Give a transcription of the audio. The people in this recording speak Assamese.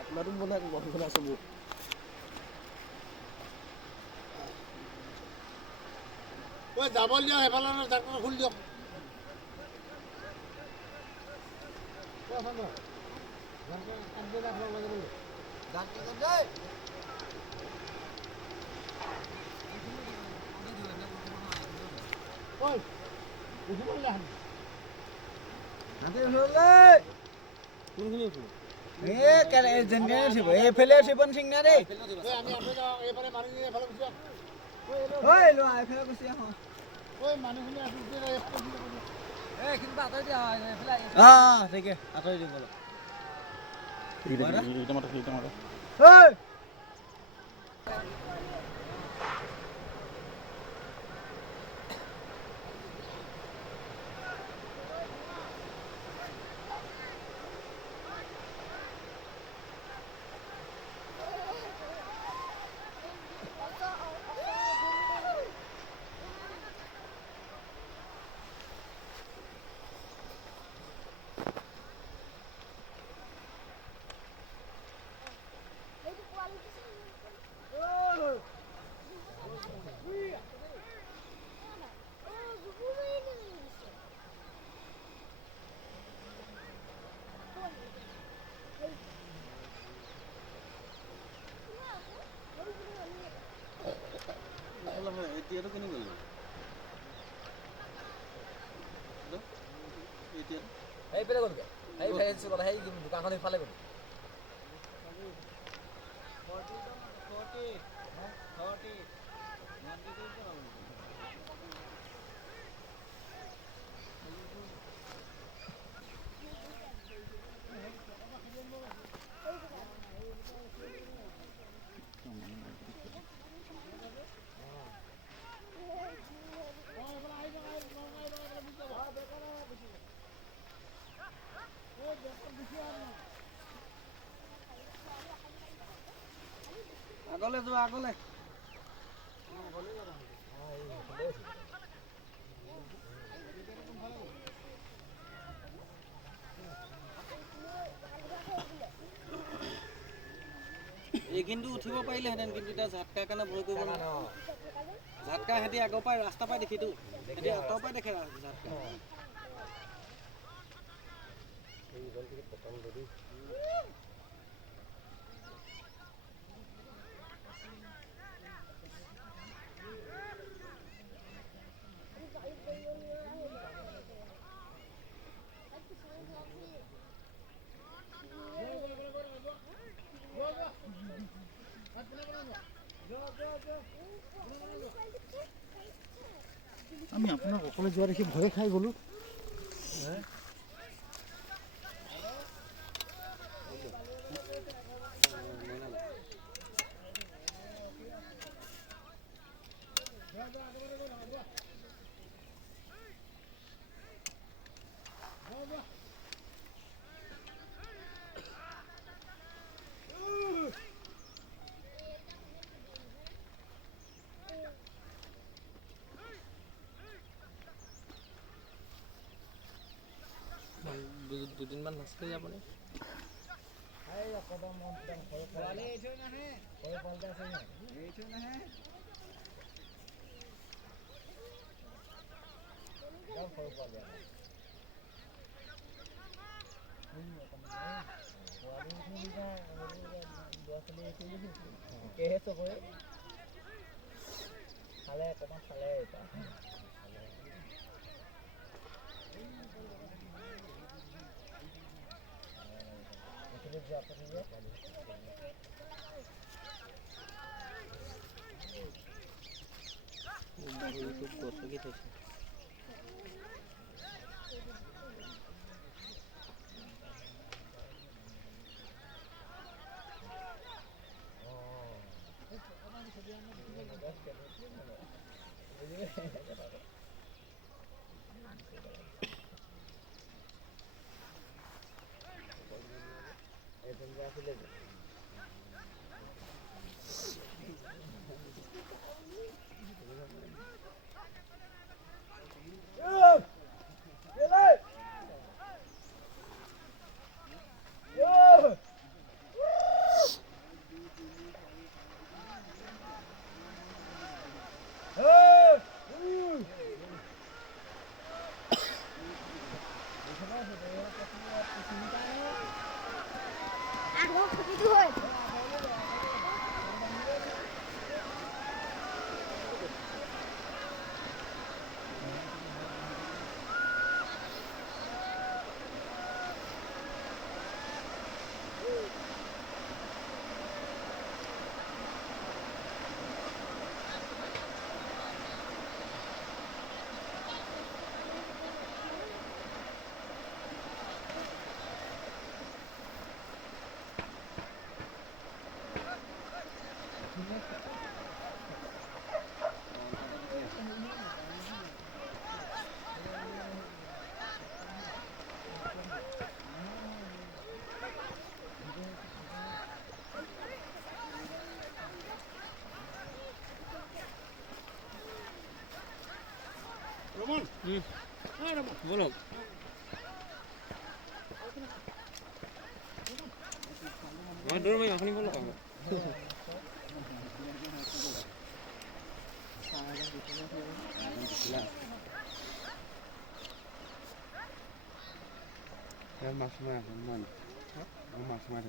আপোনাৰটো বনাই বনাই চব ঐ যাব দিয়ক সেইফালে ডাক্তৰ খুলি দিয়ক এইফালে শিৱন সিং না দেই আঁতৰি দিব এতিয়াটো কিনি গ'ল সেইফালে গ'লগৈ সেই দোকানখন ইফালে গ'ল আগলে যোৱা আগলে এই কিন্তু উঠিব পাৰিলেহেঁতেন কিন্তু এতিয়া ঝাটকাৰ কাৰণে ভয় কৰিব নোৱাৰে ঝাটকা সিহঁতি আগৰ পৰাই ৰাস্তা পাই দেখিতো সিহঁতি আঁতৰ পৰাই দেখে ঝাটকা আমি আপোনাক অকলে যোৱা দেখি ভয়ে খাই গ'লো দুদিনমান নাছিলে যাবনে বলো আমাৰ দৌড় ভাই এখনই বলো মাছ মাৰা মান মাছ মাৰা